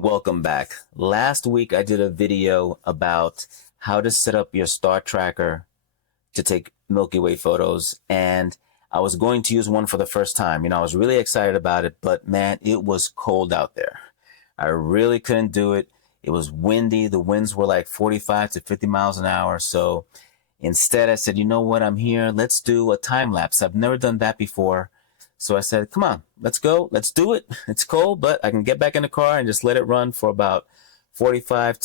Welcome back. Last week I did a video about how to set up your star tracker to take Milky Way photos, and I was going to use one for the first time. I was really excited about it, but man, it was cold out there. I really couldn't do it. It was windy. The winds were like 45 to 50 miles an hour. So instead I said, you know what, I'm here. Let's do a time lapse. I've never done that before. So I said, come on, let's go. Let's do it. It's cold, but I can get back in the car and just let it run for about 45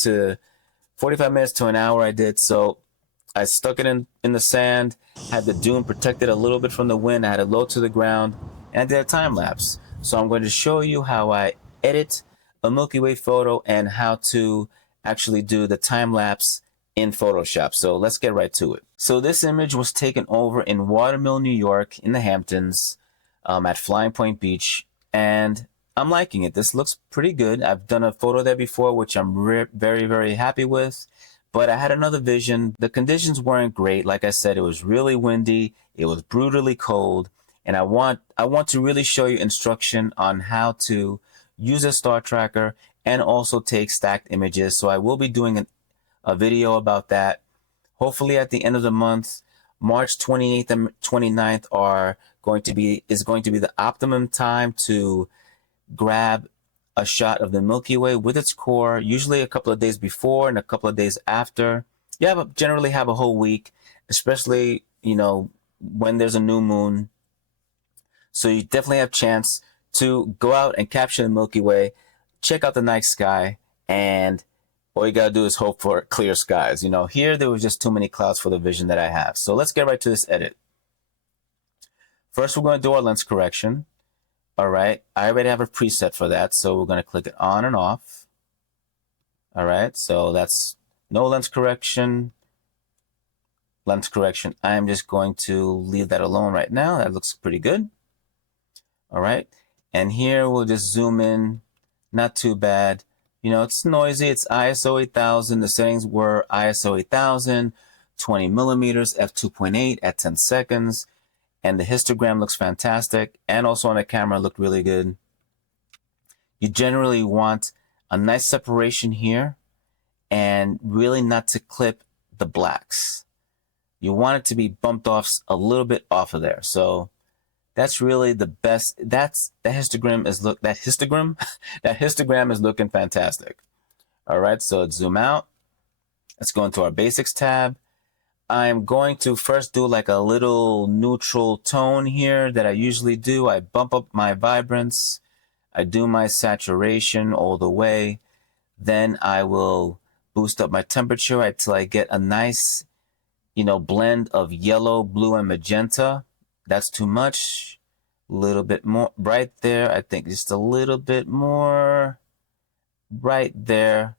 minutes to an hour I did. So I stuck it in the sand, had the dune protected a little bit from the wind. I had it low to the ground, and I did a time lapse. So I'm going to show you how I edit a Milky Way photo and how to actually do the time lapse in Photoshop. So let's get right to it. So this image was taken over in Watermill, New York, in the Hamptons, at Flying Point Beach, and I'm liking it. This looks pretty good. I've done a photo there before, which I'm very, very happy with, but I had another vision. The conditions weren't great. Like I said, it was really windy. It was brutally cold, and I want to really show you instruction on how to use a star tracker and also take stacked images. So I will be doing a video about that. Hopefully at the end of the month. March 28th and 29th is going to be the optimum time to grab a shot of the Milky Way with its core, usually a couple of days before and a couple of days after. You generally have a whole week, especially, when there's a new moon. So you definitely have a chance to go out and capture the Milky Way, check out the night sky, and all you gotta do is hope for clear skies. Here there was just too many clouds for the vision that I have. So let's get right to this edit. First, we're going to do our lens correction. All right, I already have a preset for that, so we're going to click it on and off. All right, so that's no lens correction. Lens correction, I'm just going to leave that alone right now. That looks pretty good. All right, and here we'll just zoom in. Not too bad. It's noisy. It's ISO 8000. The settings were ISO 8000, 20 millimeters, f2.8 at 10 seconds. And the histogram looks fantastic. And also on the camera looked really good. You generally want a nice separation here and really not to clip the blacks. You want it to be bumped off a little bit off of there. So that's really the best. That histogram is looking fantastic. All right, so let's zoom out. Let's go into our basics tab. I'm going to first do like a little neutral tone here that I usually do. I bump up my vibrance. I do my saturation all the way. Then I will boost up my temperature until I get a nice, blend of yellow, blue, and magenta. That's too much. A little bit more right there. I think just a little bit more right there.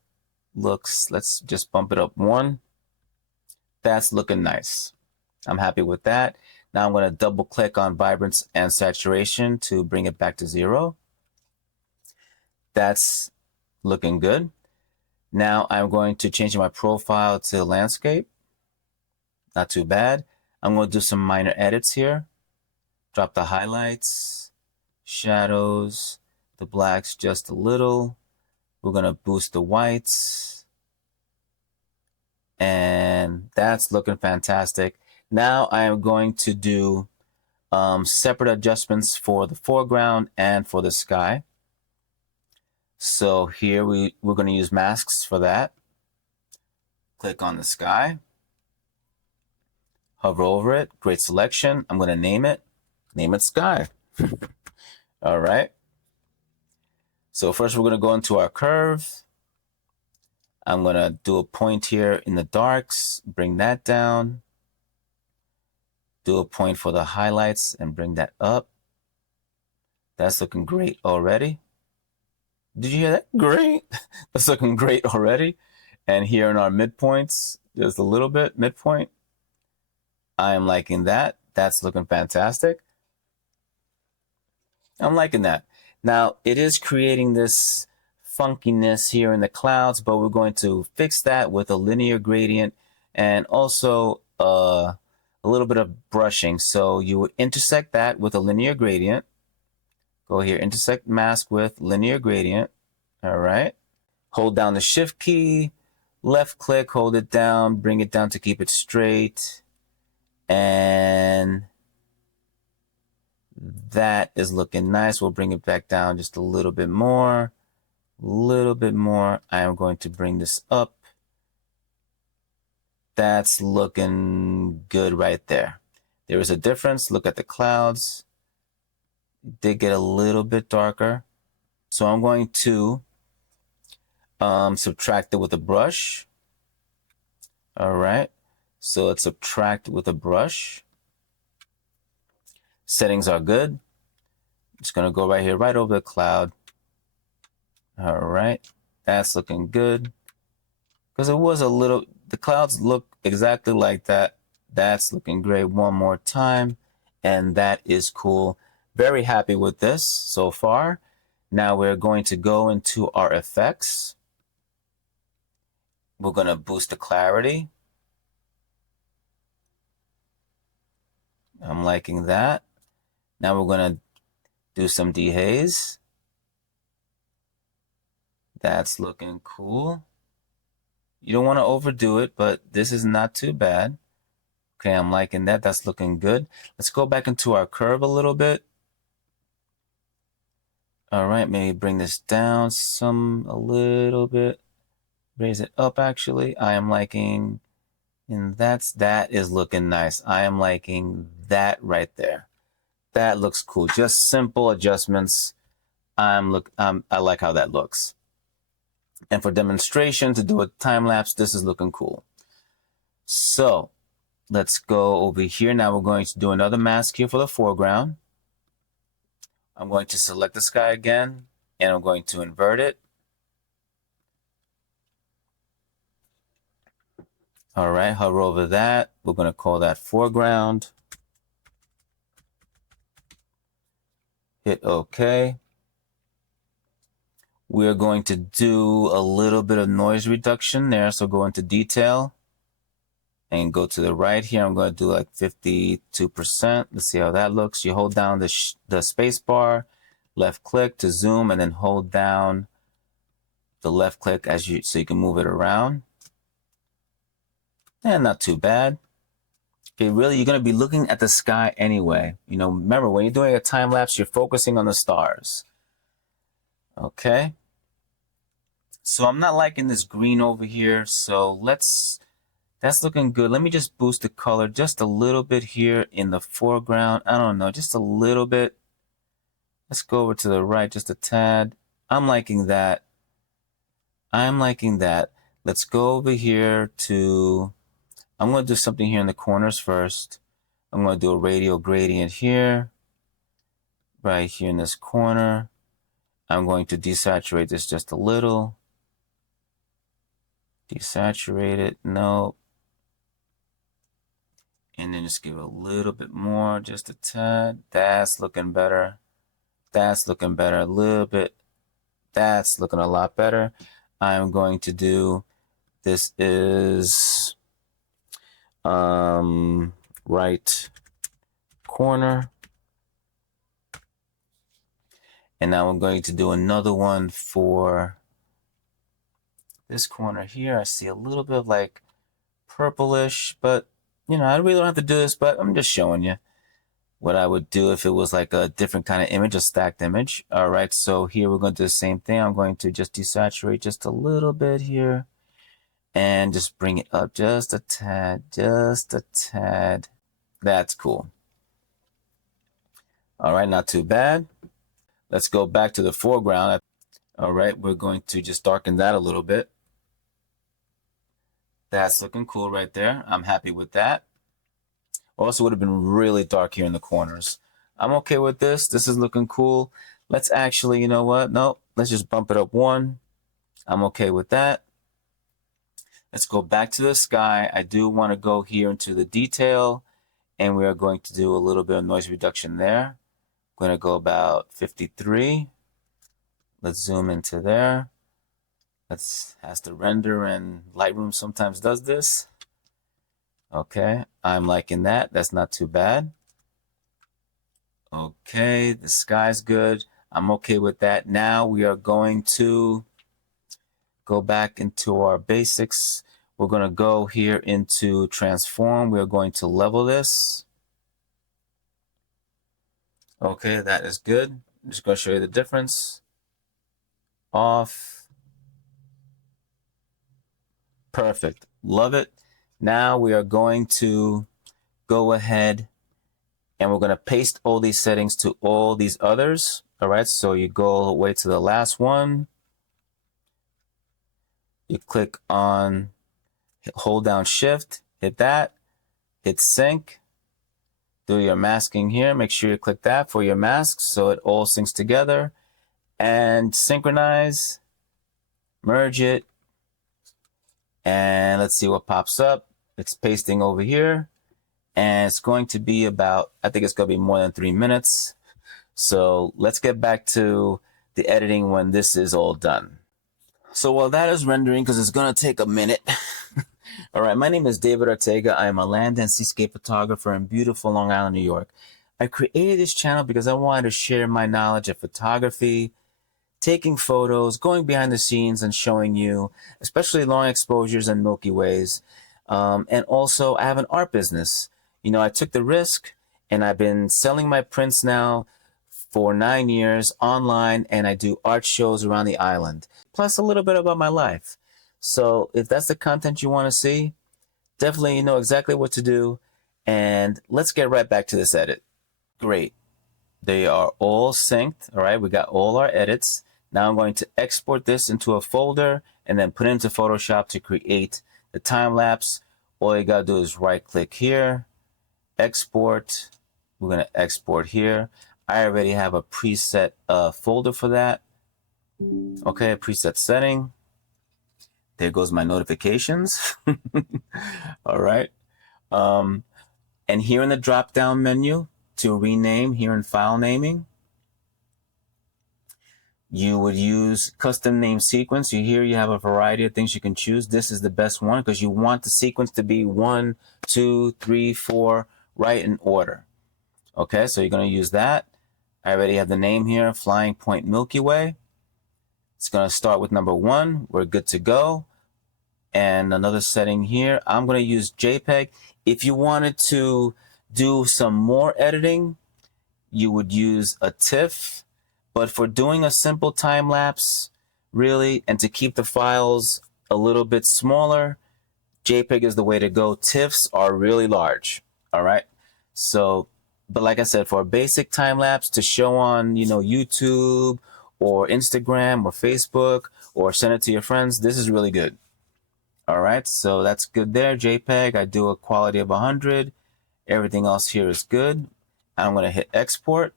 Let's just bump it up one. That's looking nice. I'm happy with that. Now I'm going to double click on vibrance and saturation to bring it back to 0. That's looking good. Now I'm going to change my profile to landscape. Not too bad. I'm going to do some minor edits here. Drop the highlights, shadows, the blacks just a little. We're going to boost the whites. And that's looking fantastic. Now I am going to do separate adjustments for the foreground and for the sky. So here we're going to use masks for that. Click on the sky. Hover over it. Great selection. I'm going to name it. Name it sky. All right. So first we're going to go into our curve. I'm going to do a point here in the darks, bring that down. Do a point for the highlights and bring that up. That's looking great already. Did you hear that? Great. That's looking great already. And here in our midpoints, just a little bit midpoint. I am liking that. That's looking fantastic. I'm liking that. Now, it is creating this funkiness here in the clouds, but we're going to fix that with a linear gradient and also a little bit of brushing. So you would intersect that with a linear gradient. Go here, intersect mask with linear gradient. All right. Hold down the shift key, left click, hold it down, bring it down to keep it straight. And that is looking nice. We'll bring it back down just a little bit more. I am going to bring this up. That's looking good right there. There is a difference. Look at the clouds. It did get a little bit darker. So I'm going to subtract it with a brush. All right. So let's subtract with a brush. Settings are good. I'm just going to go right here, right over the cloud. All right. That's looking good. Because it was a little, the clouds look exactly like that. That's looking great. One more time. And that is cool. Very happy with this so far. Now we're going to go into our effects. We're going to boost the clarity. I'm liking that. Now we're going to do some dehaze. That's looking cool. You don't want to overdo it, but this is not too bad. Okay, I'm liking that. That's looking good. Let's go back into our curve a little bit. All right, maybe bring this down a little bit. Raise it up, actually. I am liking, and that is looking nice. I am liking that right there. That looks cool. Just simple adjustments. I like how that looks. And for demonstration, to do a time lapse, this is looking cool. So let's go over here. Now we're going to do another mask here for the foreground. I'm going to select the sky again, and I'm going to invert it. All right, hover over that. We're going to call that foreground. Hit OK. We're going to do a little bit of noise reduction there. So go into detail and go to the right here. I'm going to do like 52%. Let's see how that looks. You hold down the space bar, left click to zoom, and then hold down the left click so you can move it around. And not too bad. Okay, really, you're going to be looking at the sky anyway. You know, remember, when you're doing a time lapse, you're focusing on the stars. Okay. So I'm not liking this green over here. So that's looking good. Let me just boost the color just a little bit here in the foreground. I don't know, just a little bit. Let's go over to the right just a tad. I'm liking that. I'm liking that. Let's go over here to, I'm going to do something here in the corners first. I'm going to do a radial gradient here, right here in this corner. I'm going to desaturate this just a little. Desaturate it, no. And then just give it a little bit more, just a tad. That's looking better. That's looking better a little bit. That's looking a lot better. I'm going to do, this is right corner. And now I'm going to do another one for this corner here. I see a little bit of like purplish, but you know, I really don't have to do this, but I'm just showing you what I would do if it was like a different kind of image, a stacked image. All right, so here we're going to do the same thing. I'm going to just desaturate just a little bit here and just bring it up just a tad, just a tad. That's cool. All right, not too bad. Let's go back to the foreground. All right, we're going to just darken that a little bit. That's looking cool right there. I'm happy with that. Also would have been really dark here in the corners. I'm okay with this. This is looking cool. Let's actually, you know what? No, let's just bump it up one. I'm okay with that. Let's go back to the sky. I do want to go here into the detail, and we are going to do a little bit of noise reduction there. I'm going to go about 53. Let's zoom into there. Has to render, and Lightroom sometimes does this. Okay, I'm liking that. That's not too bad. Okay, the sky's good. I'm okay with that. Now we are going to go back into our basics. We're going to go here into transform. We're going to level this. Okay, that is good. I'm just going to show you the difference. Off. Perfect. Love it. Now we are going to go ahead and we're going to paste all these settings to all these others. All right, so you go all the way to the last one. You click on, hold down shift, hit that, hit sync, do your masking here. Make sure you click that for your masks so it all syncs together, and synchronize, merge it, and let's see what pops up. It's pasting over here, and it's going to be about, I think it's going to be more than 3 minutes. So let's get back to the editing when this is all done. So while that is rendering, because it's going to take a minute. All right, my name is David Ortega. I am a land and seascape photographer in beautiful Long Island, New York. I created this channel because I wanted to share my knowledge of photography, taking photos, going behind the scenes and showing you, especially long exposures and Milky Ways. And also, I have an art business. You know, I took the risk and I've been selling my prints now for 9 years online, and I do art shows around the island, plus a little bit about my life. So if that's the content you want to see, definitely you know exactly what to do. And let's get right back to this edit. Great. They are all synced. All right, we got all our edits. Now I'm going to export this into a folder and then put it into Photoshop to create the time lapse. All you got to do is right click here, export. We're going to export here. I already have a preset folder for that. Okay, a preset setting. There goes my notifications. All right. And here in the drop down menu to rename, here in file naming, you would use custom name sequence. Here you have a variety of things you can choose. This is the best one because you want the sequence to be 1, 2, 3, 4, right in order. Okay, so you're going to use that. I already have the name here, Flying Point Milky Way. It's going to start with number 1. We're good to go. And another setting here, I'm going to use JPEG. If you wanted to do some more editing, you would use a TIFF. But for doing a simple time lapse, really, and to keep the files a little bit smaller, JPEG is the way to go. TIFFs are really large. All right. So, but like I said, for a basic time lapse to show on, you know, YouTube or Instagram or Facebook or send it to your friends, this is really good. All right, so that's good there. JPEG, I do a quality of 100. Everything else here is good. I'm going to hit export.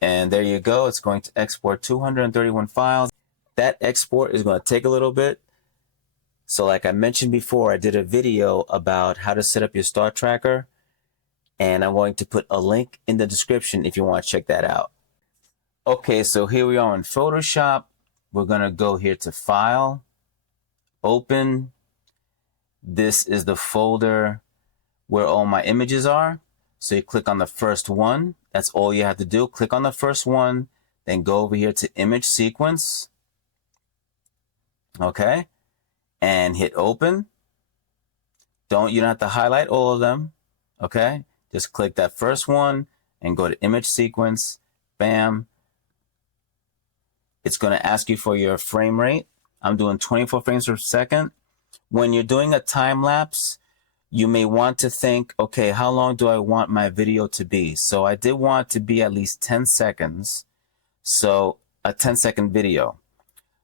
And there you go. It's going to export 231 files. That export is going to take a little bit. So like I mentioned before, I did a video about how to set up your Star Tracker. And I'm going to put a link in the description if you want to check that out. Okay, so here we are in Photoshop. We're going to go here to File, Open. This is the folder where all my images are. So you click on the first one. That's all you have to do. Click on the first one, then go over here to Image Sequence. Okay, and hit Open. You don't have to highlight all of them. Okay, just click that first one and go to Image Sequence. Bam. It's going to ask you for your frame rate. I'm doing 24 frames per second. When you're doing a time lapse, you may want to think, okay, how long do I want my video to be? So I did want it to be at least 10 seconds. So a 10-second video.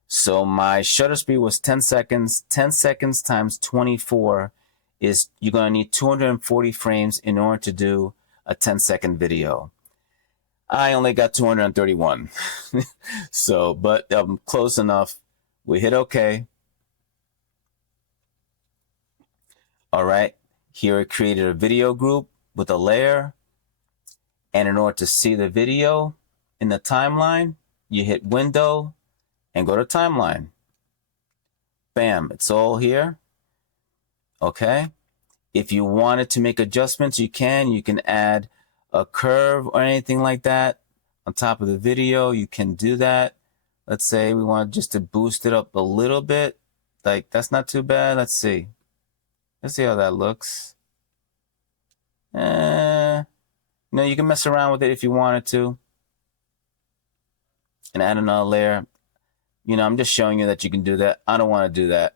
So my shutter speed was 10 seconds. 10 seconds times 24 is, you're going to need 240 frames in order to do a 10-second video. I only got 231. So, but close enough. We hit OK. All right. Here it created a video group with a layer. And in order to see the video in the timeline, you hit Window and go to Timeline. Bam, it's all here. Okay. If you wanted to make adjustments, you can add a curve or anything like that on top of the video. You can do that. Let's say we want just to boost it up a little bit. Like, that's not too bad. Let's see. Let's see how that looks. You know, you can mess around with it if you wanted to. And add another layer. You know, I'm just showing you that you can do that. I don't want to do that.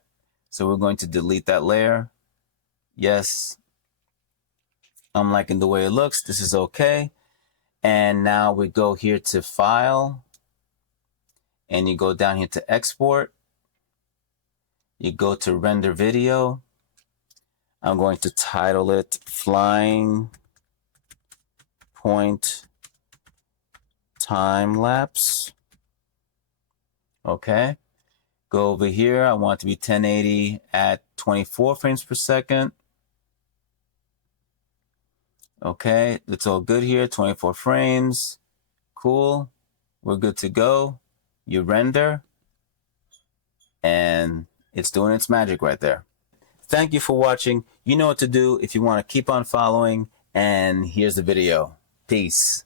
So we're going to delete that layer. Yes. I'm liking the way it looks. This is okay. And now we go here to File. And you go down here to Export. You go to Render Video. I'm going to title it Flying Point Timelapse. Okay. Go over here. I want it to be 1080 at 24 frames per second. Okay, it's all good here. 24 frames. Cool. We're good to go. You render. And it's doing its magic right there. Thank you for watching. You know what to do if you want to keep on following. And here's the video. Peace.